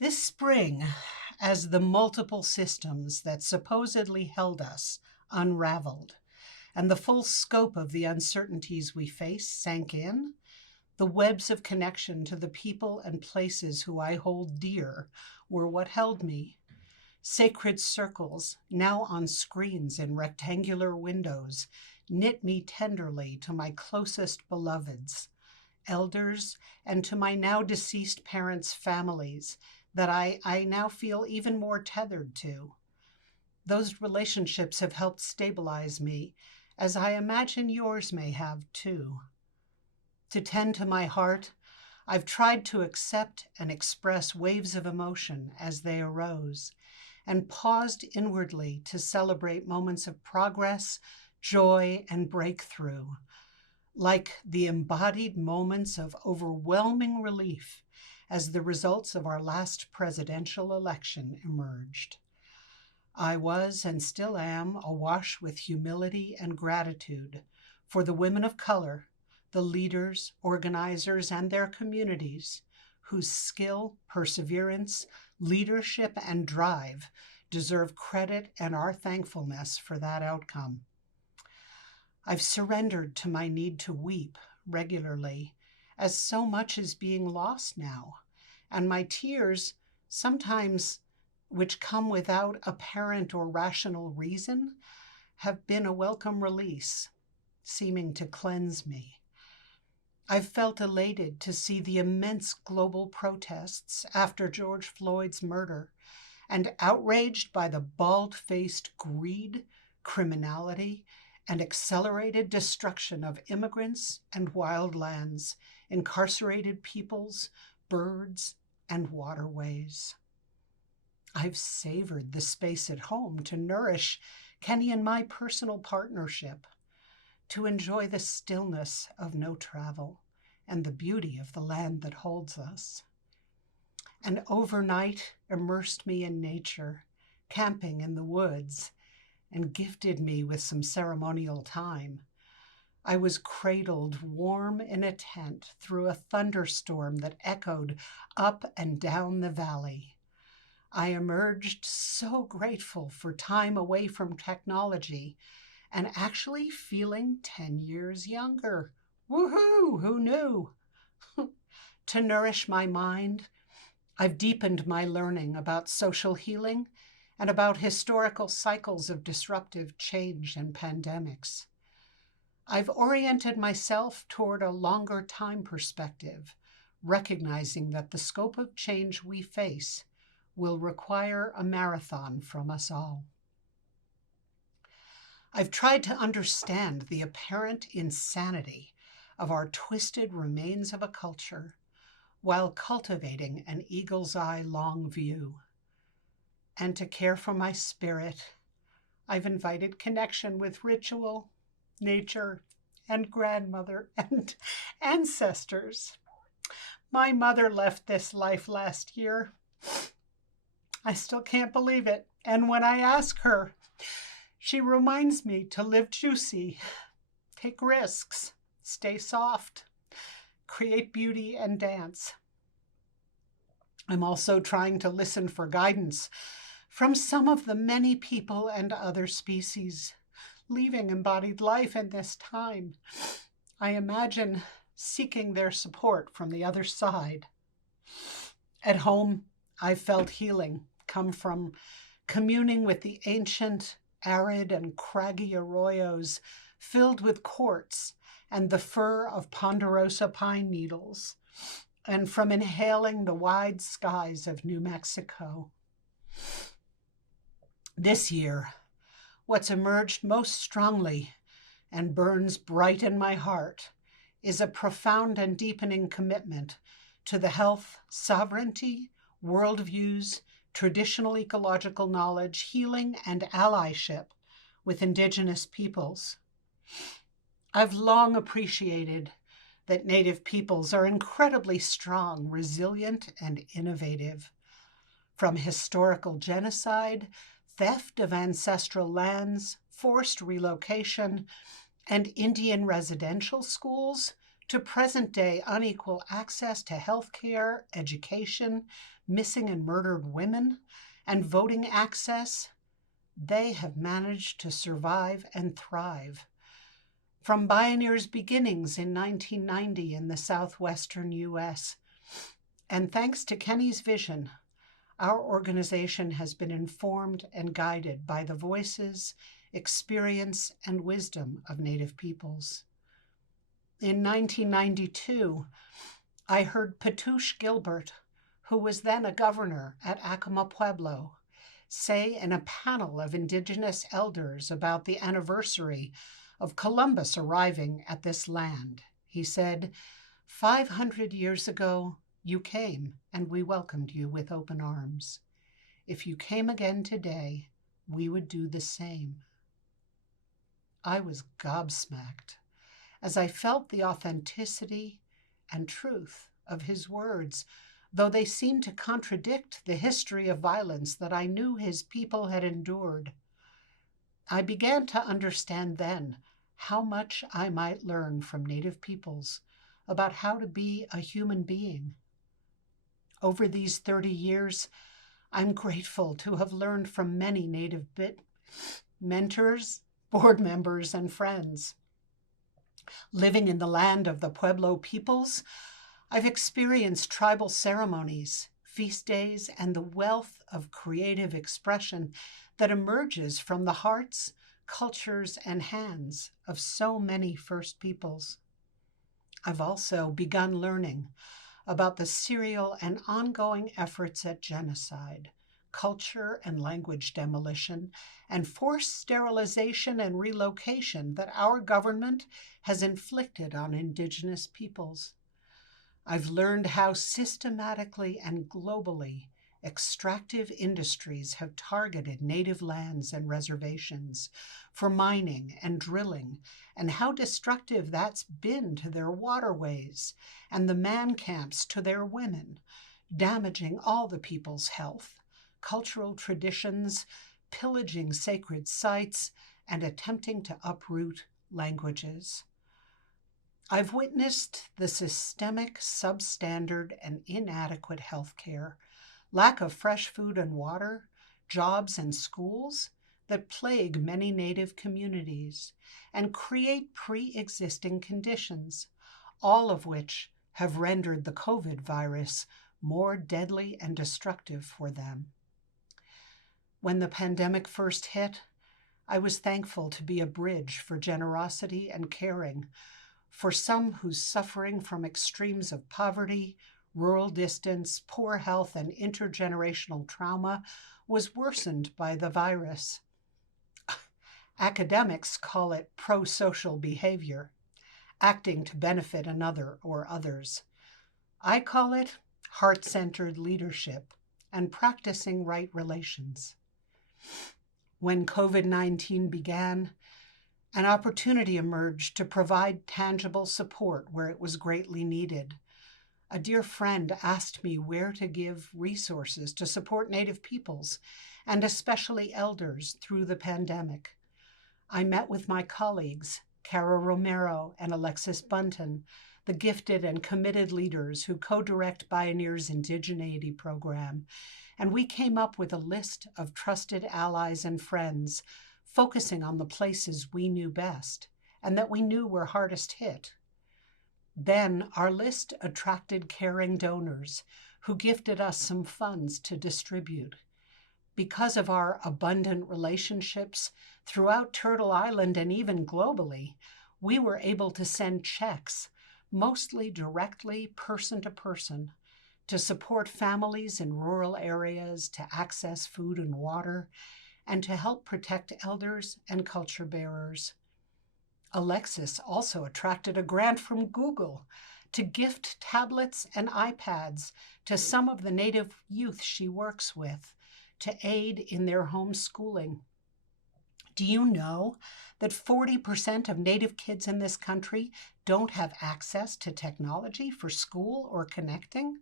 This spring, as the multiple systems that supposedly held us unraveled, and the full scope of the uncertainties we face sank in, the webs of connection to the people and places who I hold dear were what held me. Sacred circles, now on screens in rectangular windows, knit me tenderly to my closest beloveds, elders, and to my now deceased parents' families that I now feel even more tethered to. Those relationships have helped stabilize me, as I imagine yours may have too. To tend to my heart, I've tried to accept and express waves of emotion as they arose, and paused inwardly to celebrate moments of progress, joy, and breakthrough, like the embodied moments of overwhelming relief as the results of our last presidential election emerged. I was and still am awash with humility and gratitude for the women of color, the leaders, organizers, and their communities whose skill, perseverance, leadership, and drive deserve credit and our thankfulness for that outcome. I've surrendered to my need to weep regularly, as so much is being lost now, and my tears, sometimes which come without apparent or rational reason, have been a welcome release, seeming to cleanse me. I've felt elated to see the immense global protests after George Floyd's murder, and outraged by the bald-faced greed, criminality, and accelerated destruction of immigrants and wildlands, incarcerated peoples, birds, and waterways. I've savored the space at home to nourish Kenny and my personal partnership, to enjoy the stillness of no travel and the beauty of the land that holds us. And overnight immersed me in nature, camping in the woods, and gifted me with some ceremonial time. I was cradled warm in a tent through a thunderstorm that echoed up and down the valley. I emerged so grateful for time away from technology and actually feeling 10 years younger. Woohoo! Who knew? To nourish my mind, I've deepened my learning about social healing and about historical cycles of disruptive change and pandemics. I've oriented myself toward a longer time perspective, recognizing that the scope of change we face will require a marathon from us all. I've tried to understand the apparent insanity of our twisted remains of a culture while cultivating an eagle's eye long view. And to care for my spirit, I've invited connection with ritual, nature, and grandmother and ancestors. My mother left this life last year. I still can't believe it. And when I ask her, she reminds me to live juicy, take risks, stay soft, create beauty, and dance. I'm also trying to listen for guidance from some of the many people and other species leaving embodied life in this time. I imagine seeking their support from the other side. At home, I felt healing come from communing with the ancient, arid, and craggy arroyos filled with quartz and the fur of ponderosa pine needles, and from inhaling the wide skies of New Mexico. This year, what's emerged most strongly and burns bright in my heart is a profound and deepening commitment to the health, sovereignty, worldviews, traditional ecological knowledge, healing, and allyship with Indigenous peoples. I've long appreciated that Native peoples are incredibly strong, resilient, and innovative. From historical genocide, theft of ancestral lands, forced relocation, and Indian residential schools to present-day unequal access to healthcare, education, missing and murdered women, and voting access, they have managed to survive and thrive. From Bioneers' beginnings in 1990 in the southwestern U.S., and thanks to Kenny's vision, our organization has been informed and guided by the voices, experience, and wisdom of Native peoples. In 1992, I heard Petuche Gilbert, who was then a governor at Acoma Pueblo, say in a panel of Indigenous elders about the anniversary of Columbus arriving at this land. He said, 500 years ago, you came and we welcomed you with open arms. If you came again today, we would do the same. I was gobsmacked as I felt the authenticity and truth of his words, though they seemed to contradict the history of violence that I knew his people had endured. I began to understand then how much I might learn from Native peoples about how to be a human being. Over these 30 years, I'm grateful to have learned from many Native mentors, board members, and friends. Living in the land of the Pueblo peoples, I've experienced tribal ceremonies, feast days, and the wealth of creative expression that emerges from the hearts, cultures, and hands of so many First Peoples. I've also begun learning about the serial and ongoing efforts at genocide, culture and language demolition, and forced sterilization and relocation that our government has inflicted on Indigenous peoples. I've learned how systematically and globally extractive industries have targeted Native lands and reservations for mining and drilling, and how destructive that's been to their waterways and the man camps to their women, damaging all the people's health, cultural traditions, pillaging sacred sites, and attempting to uproot languages. I've witnessed the systemic, substandard, and inadequate health care, lack of fresh food and water, jobs and schools that plague many Native communities and create pre-existing conditions, all of which have rendered the COVID virus more deadly and destructive for them. When the pandemic first hit, I was thankful to be a bridge for generosity and caring for some whose suffering from extremes of poverty, rural distance, poor health, and intergenerational trauma was worsened by the virus. Academics call it pro-social behavior, acting to benefit another or others. I call it heart-centered leadership and practicing right relations. When COVID-19 began, an opportunity emerged to provide tangible support where it was greatly needed. A dear friend asked me where to give resources to support Native peoples, and especially elders, through the pandemic. I met with my colleagues, Cara Romero and Alexis Bunton, the gifted and committed leaders who co-direct Bioneers' Indigeneity program, and we came up with a list of trusted allies and friends, focusing on the places we knew best and that we knew were hardest hit. Then our list attracted caring donors who gifted us some funds to distribute. Because of our abundant relationships throughout Turtle Island and even globally, we were able to send checks, mostly directly person to person, to support families in rural areas to access food and water, and to help protect elders and culture bearers. Alexis also attracted a grant from Google to gift tablets and iPads to some of the Native youth she works with to aid in their homeschooling. Do you know that 40% of Native kids in this country don't have access to technology for school or connecting?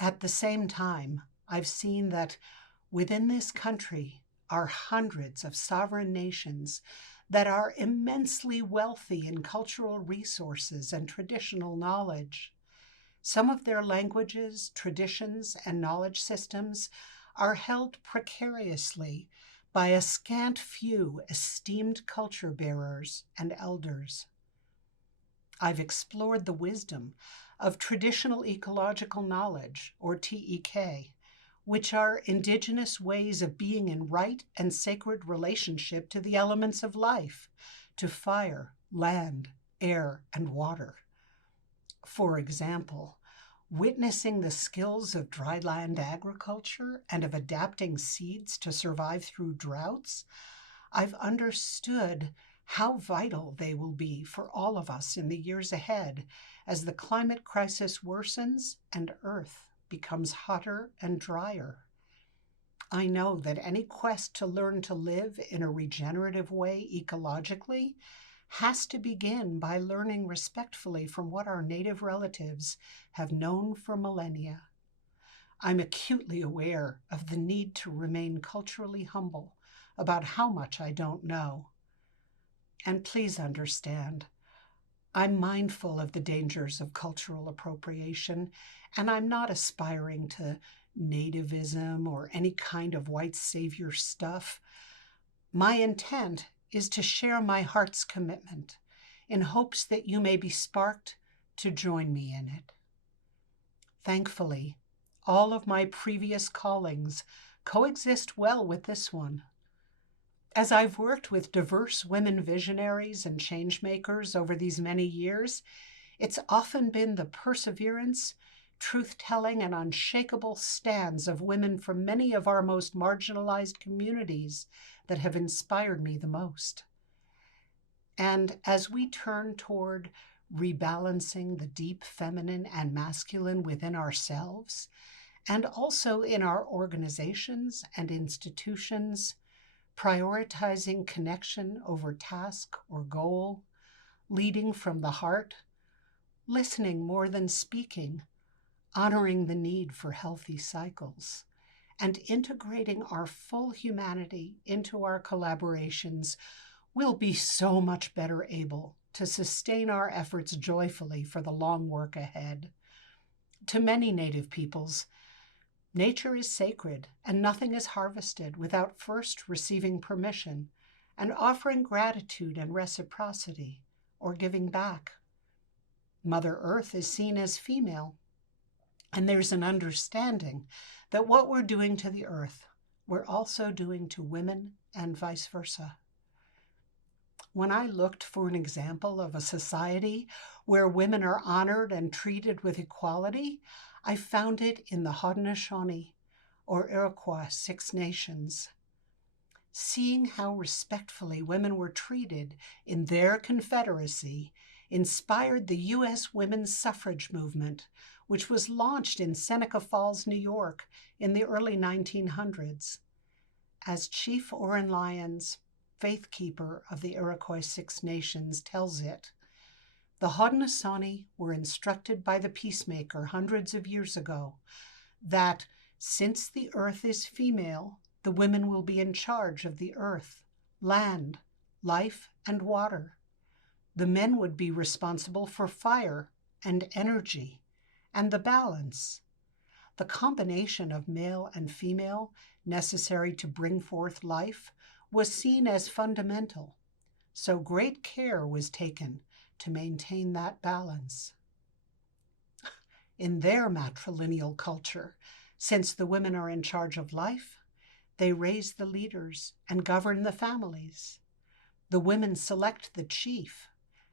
At the same time, I've seen that within this country are hundreds of sovereign nations that are immensely wealthy in cultural resources and traditional knowledge. Some of their languages, traditions, and knowledge systems are held precariously by a scant few esteemed culture bearers and elders. I've explored the wisdom of traditional ecological knowledge, or TEK, which are indigenous ways of being in right and sacred relationship to the elements of life, to fire, land, air, and water. For example, witnessing the skills of dryland agriculture and of adapting seeds to survive through droughts, I've understood how vital they will be for all of us in the years ahead as the climate crisis worsens and Earth becomes hotter and drier. I know that any quest to learn to live in a regenerative way ecologically has to begin by learning respectfully from what our native relatives have known for millennia. I'm acutely aware of the need to remain culturally humble about how much I don't know. And please understand, I'm mindful of the dangers of cultural appropriation, and I'm not aspiring to nativism or any kind of white savior stuff. My intent is to share my heart's commitment in hopes that you may be sparked to join me in it. Thankfully, all of my previous callings coexist well with this one. As I've worked with diverse women visionaries and changemakers over these many years, it's often been the perseverance, truth-telling, and unshakable stands of women from many of our most marginalized communities that have inspired me the most. And as we turn toward rebalancing the deep feminine and masculine within ourselves, and also in our organizations and institutions, prioritizing connection over task or goal, leading from the heart, listening more than speaking, honoring the need for healthy cycles, and integrating our full humanity into our collaborations, we'll be so much better able to sustain our efforts joyfully for the long work ahead. To many Native peoples, nature is sacred, and nothing is harvested without first receiving permission and offering gratitude and reciprocity, or giving back. Mother Earth is seen as female, and there's an understanding that what we're doing to the earth, we're also doing to women and vice versa. When I looked for an example of a society where women are honored and treated with equality, I found it in the Haudenosaunee, or Iroquois Six Nations. Seeing how respectfully women were treated in their confederacy inspired the U.S. women's suffrage movement, which was launched in Seneca Falls, New York in the early 1900s. As Chief Oren Lyons, faith keeper of the Iroquois Six Nations, tells it, the Haudenosaunee were instructed by the peacemaker hundreds of years ago that since the earth is female, the women will be in charge of the earth, land, life, and water. The men would be responsible for fire and energy and the balance. The combination of male and female necessary to bring forth life was seen as fundamental, so great care was taken to maintain that balance. In their matrilineal culture, since the women are in charge of life, they raise the leaders and govern the families. The women select the chief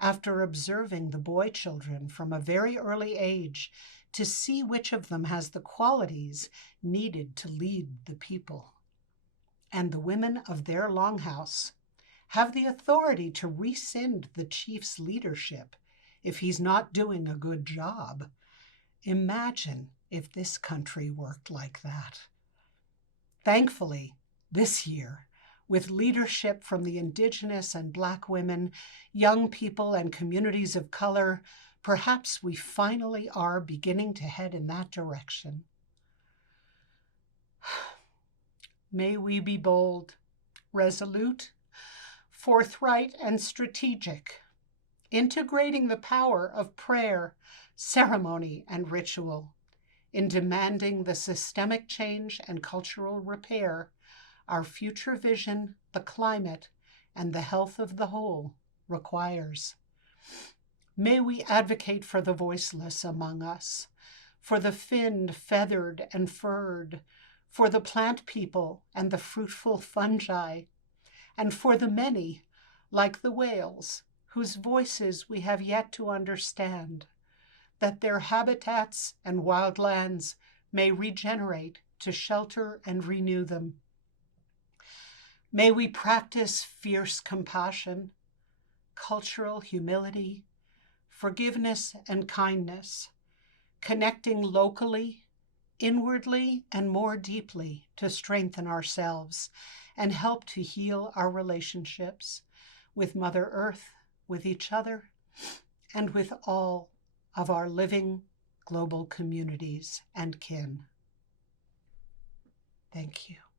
after observing the boy children from a very early age to see which of them has the qualities needed to lead the people. And the women of their longhouse have the authority to rescind the chief's leadership if he's not doing a good job. Imagine if this country worked like that. Thankfully, this year, with leadership from the Indigenous and Black women, young people, and communities of color, perhaps we finally are beginning to head in that direction. May we be bold, resolute, forthright and strategic, integrating the power of prayer, ceremony, and ritual in demanding the systemic change and cultural repair our future vision, the climate, and the health of the whole requires. May we advocate for the voiceless among us, for the finned, feathered, and furred, for the plant people and the fruitful fungi, and for the many, like the whales, whose voices we have yet to understand, that their habitats and wildlands may regenerate to shelter and renew them. May we practice fierce compassion, cultural humility, forgiveness, and kindness, connecting locally, inwardly, and more deeply to strengthen ourselves and help to heal our relationships with Mother Earth, with each other, and with all of our living global communities and kin. Thank you.